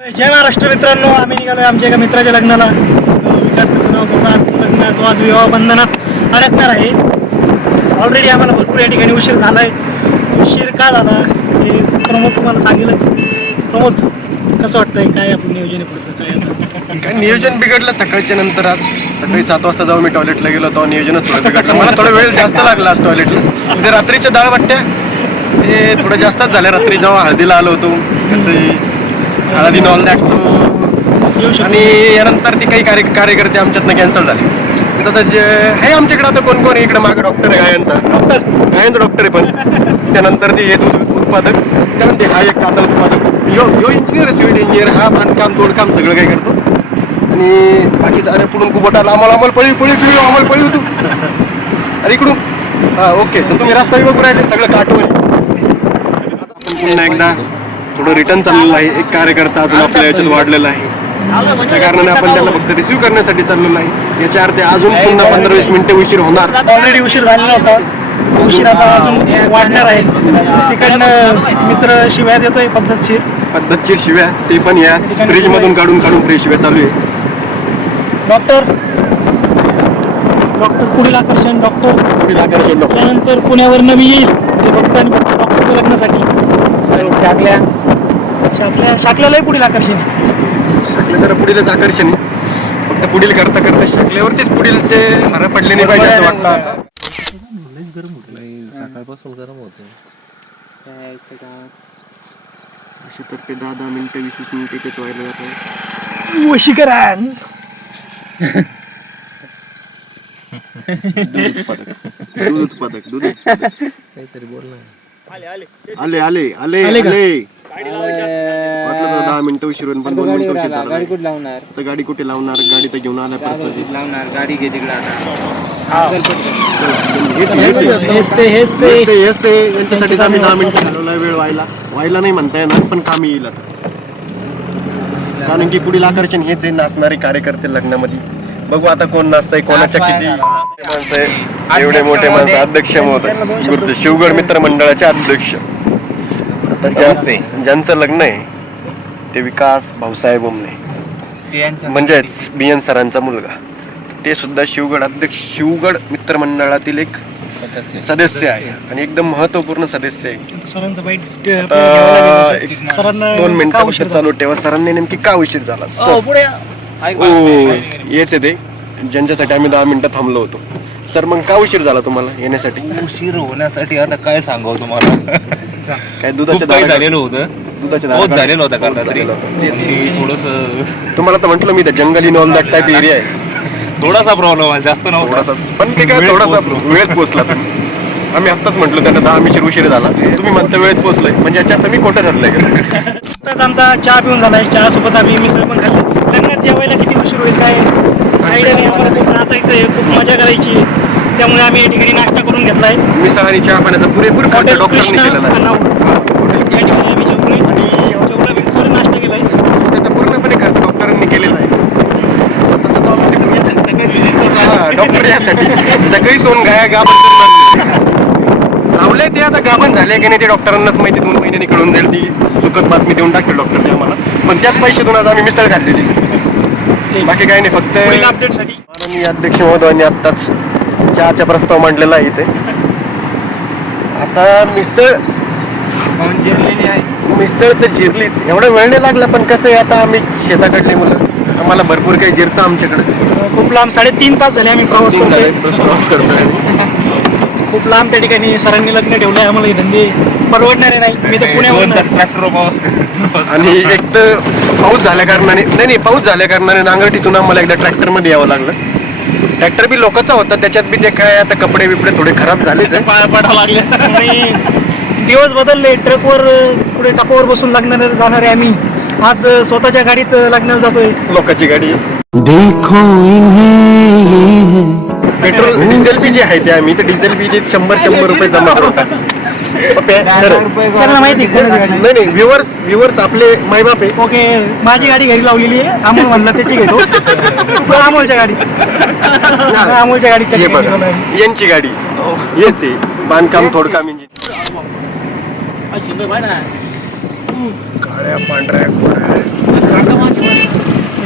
जय महाराष्ट्र मित्रांनो, आम्ही निघालोय आमच्या एका मित्राच्या लग्नाला. विकास त्याचं नाव, त्याचं आज लग्न, तो आज विवाह बंधनात अडकणार आहे. ऑलरेडी आम्हाला भरपूर या ठिकाणी उशीर झालाय. उशीर का झाला हे प्रमोद तुम्हाला सांगेलच. प्रमोद, कसं वाटतंय, काय आपण नियोजन आहे पुढचं, काय आता काय नियोजन बिघडलं सकाळच्या नंतर. आज सकाळी 7 वाजता जाऊन मी टॉयलेटला गेलो होतो. नियोजनच थोडं बिघडलं. मला थोडा वेळ जास्त लागला आज टॉयलेटला. म्हणजे रात्रीच्या डाळबट्ट्या ते थोडं जास्तच झाल्या. रात्री जेव्हा हळदीला आलो होतो, कसं हळदी ऑल दॅट. आणि यानंतर ती काही कार्यकर्ते आमच्यातनं कॅन्सल झाले. आता जे आहे आमच्याकडे, आता कोण कोण इकडे मागं डॉक्टर आहे गायांचा डॉक्टर आहे. पण त्यानंतर ते हे दूध उत्पादक, त्यानंतर हा एक कांदा उत्पादक, यो इंजिनियर आहे, सिव्हिल इंजिनियर. हा बांधकाम तोडकाम सगळं काही करतो. आणि बाकीचं अरे पुढून खूप मोठा आम्हाला पळी होतो. अरे इकडून हा ओके. तर तुम्ही रस्ता बघून राहिले सगळं काटून. पुन्हा एकदा थोडं रिटर्न चाललेलं आहे. एक कार्यकर्ता अजून आपल्या याच्यात वाढलेला आहे. त्या कारणाने आपण त्याला फक्त रिसिव्ह करण्यासाठी चाललेलो आहे. याच्या अर्थ अजून पुन्हा 15-20 मिनिटं उशीर होणार. ऑलरेडी उशीर झालेला होता. उशीर आता अजून वाढणार आहे. तिकडनं मित्र शिव्या देतोय पद्धतशीर शिव्या, ते पण या फ्रीज मधून काढून फ्रेश शिव्या चालू आहे. डॉक्टर पुढील आकर्षण. त्यानंतर पुण्यावर नवी येईल ते फक्त आणि फक्त डॉक्टरच्या लग्नासाठी. शाकल्यालाही पुढील आकर्षण आहे. शाकले तर पुढीलच आकर्षण आहे. फक्त पुढील करता शाकल्यावरतीच पुढीलचे हर पडले नाही पाहिजे असं वाटतं. आता सकाळपासून गरम होतं. अशी तर ते 10 मिनिटं 20 मिनिटं इथेच व्हायला जात आहे. वशीकरण दूध उत्पादक काहीतरी बोल ना. आले वाटलं तर 10 मिनिटं उशीर होईल, पण 2 मिनिटं उशीर झाला. गाडी कुठे लावणार? तर गाडी कुठे लावणार? गाडी तर घेऊन आला प्रश्न. लावणार गाडी घे तिकडे आता. हेच ते यांच्यासाठी आम्ही 10 मिनिटं घालवला. वेळ व्हायला नाही म्हणता येणार, पण कामी येईल आता. कारण की पुढील आकर्षण हेच आहे, नाचणारे कार्यकर्ते लग्नामध्ये. बघू आता कोण नाचतंय, कोणाच्या किती माणसं आहे. एवढे मोठे माणसं. अध्यक्ष महोदय शिवगड मित्र मंडळाचे अध्यक्ष. आता ज्यांचं लग्न आहे ते विकास भाऊसाहेब ओमने, म्हणजेच BN सरांचा मुलगा. ते सुद्धा शिवगड मित्र मंडळातील एक सदस्य आहे आणि एकदम महत्वपूर्ण सदस्य आहे. सरांचा बाईट 2 मिनिटं चालू ठेवा. सरांनी नेमकी का उशीर झाला? येच आहे ते ज्यांच्यासाठी आम्ही 10 मिनिटं थांबलो होतो. सर मग का उशीर झाला तुम्हाला येण्यासाठी? उशीर होण्यासाठी आता काय सांगावं तुम्हाला. काय दुधाच्या झालेलं होतं काल रात्री. थोडस तुम्हाला तर म्हटलं मी, त्या जंगली ऑल दॅट टाईप एरिया आहे. थोडासा प्रॉब्लेम आहे, जास्त नव्हता. पण ते काय थोडासा वेळेत पोहोचला तुम्ही. आम्ही आत्ताच म्हटलं त्यांना 10 मिनिट उशीर झाला. तुम्ही म्हणता वेळेत पोहोचलोय, म्हणजे याच्यात मी खोटं ठरलंय का? तर आमचा चहा पिऊन झालाय. चहा सोबत आम्ही मिसळ पण खाल्ली. लग्नात जेवायला किती उशीर होईल काय आयडिया नाही. आम्हाला खूप नाचायचं आहे, खूप मजा करायची आहे. त्यामुळे आम्ही या ठिकाणी नाश्ता करून घेतलाय. मिसळ आणि चहा पाण्याचा पुरेपूर खर्च डॉक्टरने केलेला आहे. आम्ही जेवढा नाश्ता केलाय त्याचा पूर्णपणे खर्च डॉक्टरांनी केलेला आहे. तसं तो डॉक्टर यासाठी सगळी 2 गाया गाभण लावलंय. ते आता गाभण झाले की नाही ते डॉक्टरांनाच माहिती. 2 महिन्यांनी कळून जाईल. ती सुखद बातमी देऊन टाकेल डॉक्टर ते आम्हाला. पण त्याच पैशातून आज आम्ही मिसळ खाल्लेली. बाकी काही नाही. फक्त अपडेटसाठी माननीय अध्यक्ष महोदयांनी आत्ताच चहाचा प्रस्ताव मांडलेला आहे इथे. आता मिसळ तर जिरलीच. एवढा वेळ नाही लागला. पण कसं आहे, आता आम्ही शेताकडले मुलं, आम्हाला भरपूर काही जिरतं आमच्याकडे. खूप लांब 3.5 तास झाले आम्ही प्रवास करतोय. खूप लांब त्या ठिकाणी सरांनी लग्न ठेवलंय. आम्हाला हे धंदे परवडणारे नाही. मी तर पुण्यावर आणि एक तर पाऊस झाल्या कारणाने नांगरटीतून आम्हाला एकदा ट्रॅक्टरमध्ये यावं लागलं. ट्रॅक्टर बी लोकांचा होता. त्याच्यात बी ते काय आता कपडे बिपडे थोडे खराब झालेच आहे. पाया पडावं लागले. आणि दिवस बदलले. ट्रकवर पुढे टपावर बसून लग्नाला जाणारे आम्ही आज स्वतःच्या गाडीत लग्नाला जातोय. लोकांची गाडी पेट्रोल डिझेल बी जे आहे ते आम्ही तर डिझेल बी जे 100 रुपये जमा करतात. त्यांना माहिती नाही व्ह्युअर्स आपले मायबाप आहे. ओके, माझी गाडी घरी लावलेली आहे. अमोल म्हणला त्याची घेतो. अमोलच्या गाडीत यांची गाडी येच आहे. बांधकाम थोडकाम इंजिन. काळ्या पांढऱ्या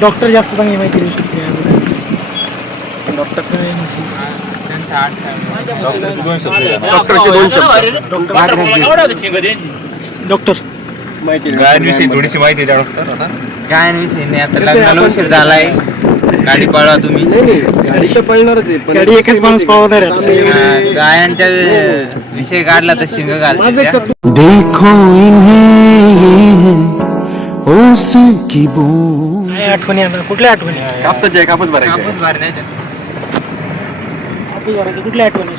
डॉक्टर जास्त चांगली माहिती देऊ शकते याबद्दल. डॉक्टर काय म्हणजे. डॉक्टरचे 2 शब्द द्या ना. डॉक्टरचे 2 शब्द डॉक्टर माहिती आहे. गायांविषयी थोडीशी माहिती द्या डॉक्टर आता. गायांविषयी नाही, आता लग्नाला उशीर झालाय, गाडी पळवा तुम्ही. नाही गाडी तर पळणारच आहे पण गाडी एकच माणूस पावणार आहे आता. गायांच्या विषय काढला तर शिंग घालते त्या. देखो इन्हें ओस की बूंद काय आठवणी आता कुठल्या आठवणी कापसाचे कापच भरायचे कापूस भरण्याच्या. कापूस भरायचे, कुठल्या आठवणी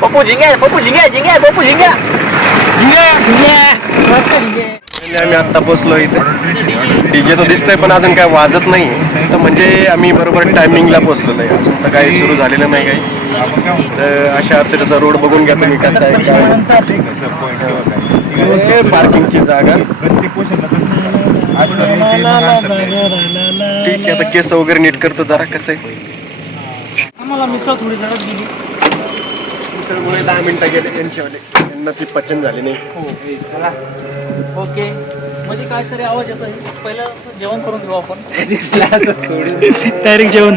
पप्पू झिंग्या, पप्पू झिंग्या, झिंग्या, पप्पू झिंग्या. आम्ही आता पोहोचलो इथे. डीजे तर दिसतंय पण अजून काय वाजत नाही तर म्हणजे आम्ही बरोबर टायमिंगला पोहोचलेलो आहे. अजून तर काही सुरू झालेलं नाही काही. तर अशा अर्थ त्याचा रोड बघून घ्या तुम्ही कसा आहे काय. पार्किंगची जागा ठीक आहे. आता केस वगैरे नीट करतो जरा. कसं आहे आम्हाला मिसळ थोडी जरा दिली. मिसळमुळे 10 मिनिटं गेले त्यांच्यावाले. त्यांना ती पचन झाली नाही. चला. ओके म्हणजे काहीतरी आवाज येतो. पहिलं जेवण करून घेऊ आपण. डायरेक्ट जेवण.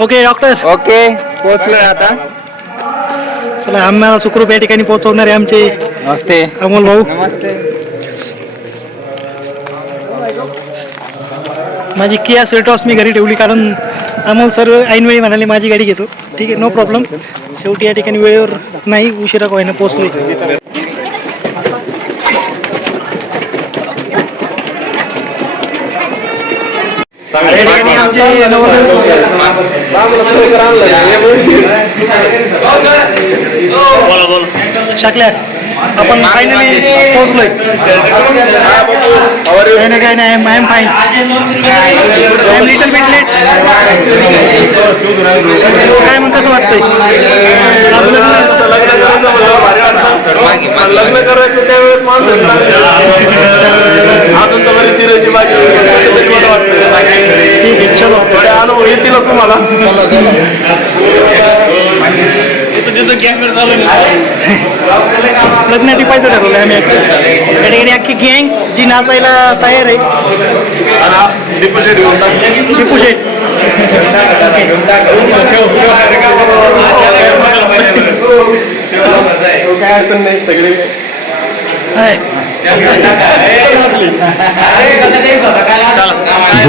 Okay doctor. ओके, पोहोचलोय आता. चला आम्हाला सुखरूप या ठिकाणी पोहोचवणारे आमचे नमस्ते. अमोल भाऊ. नमस्ते. माझी किया सेल्टॉस मी घरी ठेवली कारण अमोल सर ऐनवेळी म्हणाले माझी गाडी घेतो. ठीक आहे, नो प्रॉब्लेम. शेवटी या ठिकाणी वेळेवर नाही उशिरा का होईना पोहोचलोय. शकल्या आपण फायनली पोहोचलोय. काही नाही, I am fine. I am little bit late. काय म्हणतं असं वाटतंय? लग्न करायचं त्यावेळेस ठीक आहे, चलो. अनुभव येतीलच तुम्हाला. लग्न टिपायचं ठरवलंय आम्ही. या ठिकाणी अख्खी गँग जी नाचायला तयार आहे. टिपू शेट. काय अडचण नाही सगळे आहे.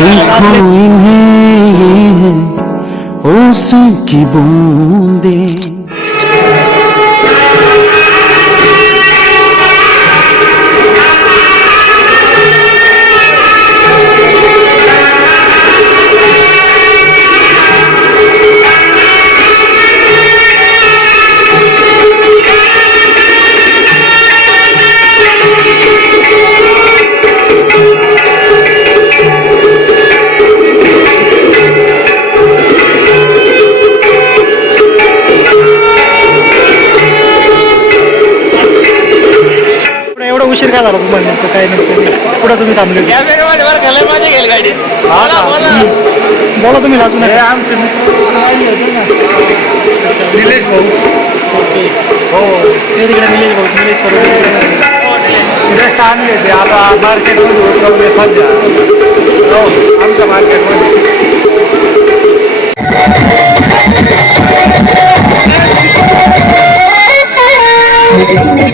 देखो इन्हें ओस की बूंदें एवढा उशीर काय झाला तुम्हाला? नेमकं काय नंतर पुढे तुम्ही थांबले? बोला तुम्ही लाजू नका. निलेश भाऊ. ओके. हो ते तिकडे निलेश भाऊ. निलेश सर आणले ते आता मार्केटमध्ये उतरवले सध्या. हो आमच्या मार्केटमध्ये.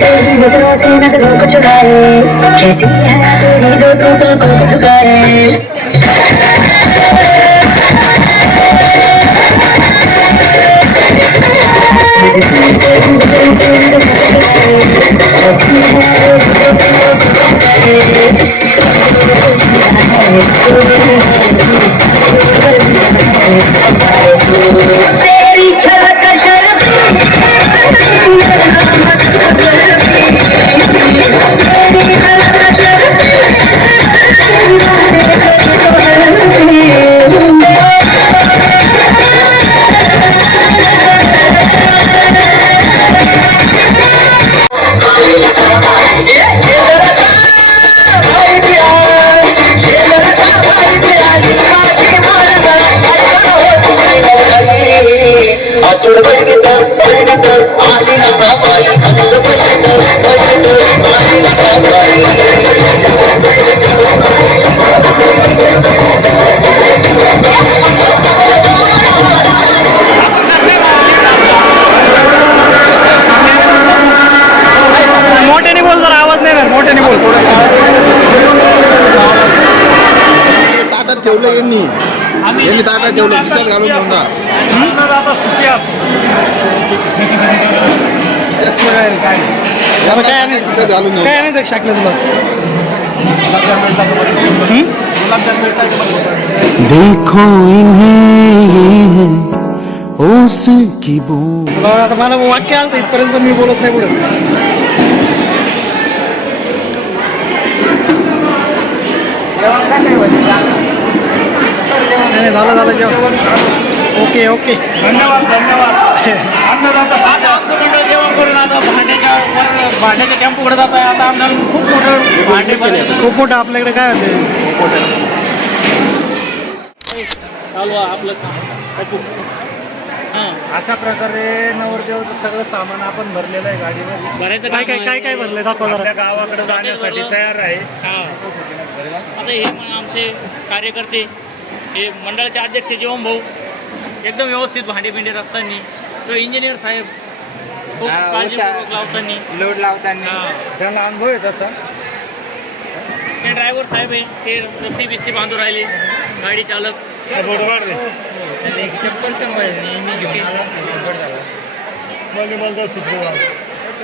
तेरी नजरों से नजरों को चुराए, कैसी है तेरी जो तू पलकों को झुकाए. तेरी झलक शर्फ मोठ्याने बोल. ताटात ठेवलं यांनी ताटात ठेवलं खिशात घालून घेऊन जा. काय आणायचं शाकलं तुला? देखो इन्हें ये है ओस की बूंद. आता मला वाक्य आलं इथपर्यंत मी बोलत नाही पुढे. नाही झालं जेवण. ओके धन्यवाद. आमचं मंडळ जेवण करून आता भांड्याच्या टेम्पोकडे जात आहे. आता आम्हाला खूप मोठं भांडे खूप मोठं आपल्याकडे काय होते चालू आहे आपलं हां. अशा प्रकारे नवरदेवाचं सगळं सामान आपण भरलेलं आहे गाडीमध्ये. भरायचं काय भरलंय दाखवा जरा. गावाकडे जाण्यासाठी तयार आहे. आता हे आमचे कार्यकर्ते हे मंडळाचे अध्यक्ष जीवन भाऊ एकदम व्यवस्थित भांडे बिंडे रस्त्यांनी. तो इंजिनियर साहेब खूप काळजीपूर्वक लावताना लोड लावताना त्यांना अनुभव आहे तसा. ते ड्रायव्हर साहेब आहे ते रस्सी बिस्सी बांधून राहिले. गाडी चालक चप्पल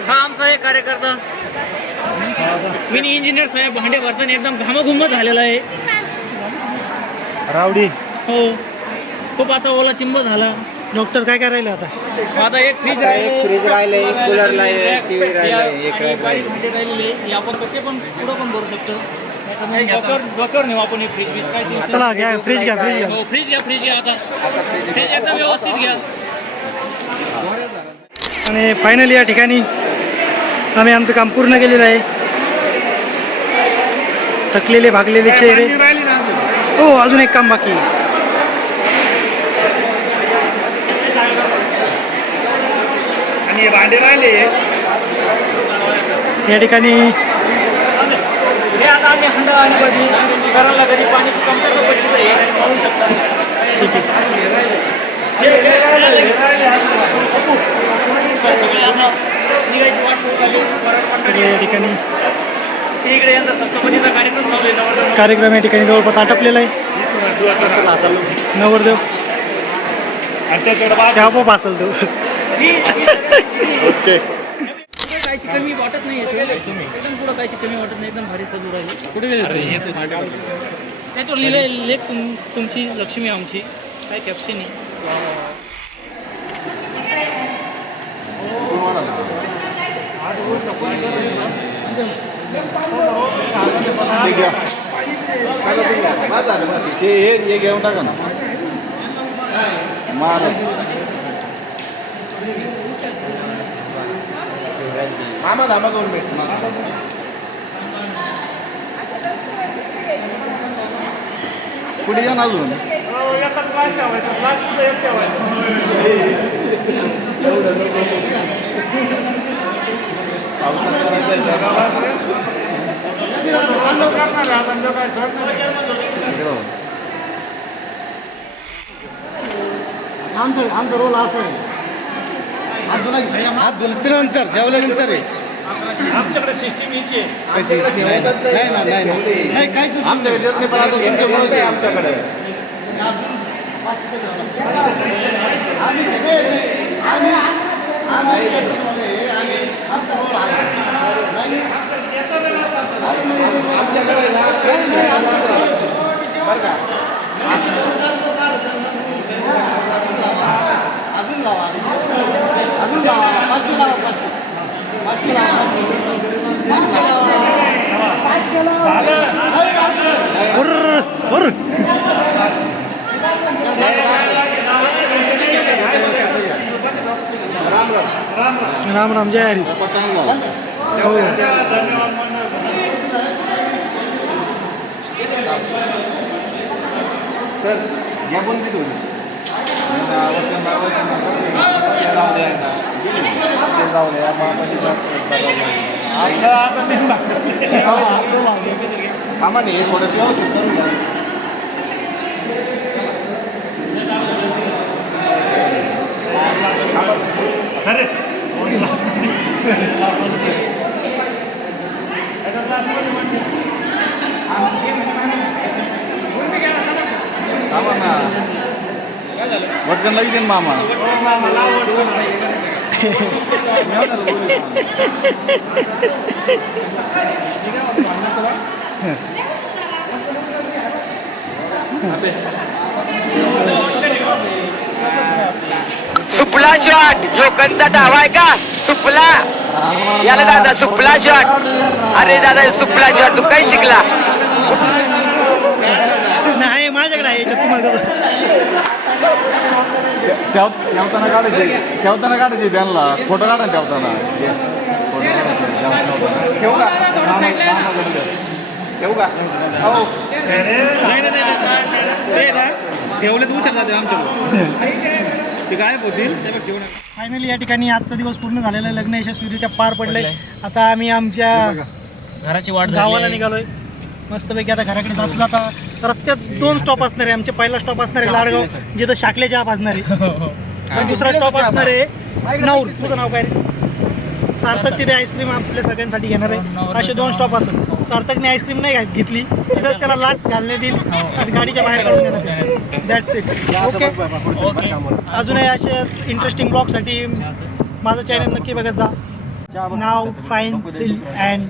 हा आमचा एक कार्यकर्ता मिनी इंजिनियर साहेब भांडे भरताना एकदम घामाघुम्म झालेला आहे. रावडी हो खूप असा ओला चिंब झाला. डॉक्टर काय राहिलं आता? आता एक फ्रीज राहिले, एक कूलर राहिले, टीव्ही राहिले, एक भांडे राहिलेले. हे आपण कसे पण पुढं पण भरू शकतो. डॉक्टर नेऊ आपण एक फ्रीज काय. चला घ्या फ्रीज घ्या. हो फ्रीज घ्या आता फ्रीज एकदम व्यवस्थित घ्या. आणि फायनली या ठिकाणी आम्ही आमचं काम पूर्ण केलेलं आहे. थकलेले भागलेले चेहरे. हो अजून एक काम बाकी आहे. आणि भांडे राहिले या ठिकाणी हे आता आम्ही हंडा आणि बदली सरांना घरी पाण्याची कमतरता पडली आहे पाहू शकता. ठीक आहे. सगळे आता निघायची वाट बघत आली. सगळे या ठिकाणी इकडे यांचा सप्तपदीचा कार्यक्रम चालू आहे. कार्यक्रम या ठिकाणी जवळपास आटपलेला आहे. नवरदेव त्या आपोआप असेल तो. काहीची कमी वाटत नाही एकदम पुढं काहीची कमी वाटत नाही. एकदम भारी सजू राहील. कुठे त्याच्यावर लिहिलं लेख तुमची लक्ष्मी आमची काय कॅप्शन आहे. हे घेऊन टाका ना. मामा धामा 2 मिनिट. पुढे या ना अजून. आमचा रोल असा आहे. हात धुल्यानंतर जेवल्यानंतर आहे. आमच्याकडे सिस्टीम हीची आहे. नाही काहीच आमच्याकडे अजून लावा 500 लावा 500 लावा. राम राम जय हरी. सर घ्या पण किती होईल. आम्हाला हे थोडंसं व्यवस्थित करून घ्या. वटकन लागेल मामा सुपला शॉट लोकांचा डावा आहे का सुपला याला दादा सुपला शॉट अरे दादा सुपला शॉट तू काही शिकला नाही माझ्याकडे आहे याच्यात तुम्हाला ठेवताना काढायचे त्यांना फोटो काढा ठेवताना ठेवले तर उचल जाते आमच्या ते काय होतील घेऊन फायनली या ठिकाणी आजचा दिवस पूर्ण झालेला आहे. लग्न यशस्वीरित्या पार पडले. आता आम्ही आमच्या घराची वाट गावाला निघालोय मस्तपैकी. आता घराकडे जातो आता रस्त्यात 2 स्टॉप असणार आहे. आमचे पहिला स्टॉप असणार आहे लाडगाव जिथं शाकले चहा असणार आहे. पण दुसरा स्टॉप असणार आहे नाऊर. तुझं नाव काय रे? सार्थक तिथे आईस्क्रीम आपल्या सगळ्यांसाठी घेणार आहे. असे 2 स्टॉप असत. सार्थकने आईस्क्रीम नाही घेतली तिथंच त्याला लाट घालण्यात येईल आणि गाडीच्या बाहेर काढून देण्यात येईल. That's it. ओके. अजूनही अशा इंटरेस्टिंग ब्लॉगसाठी माझं चॅनल नक्की बघत जा. नाव सायन्स अँड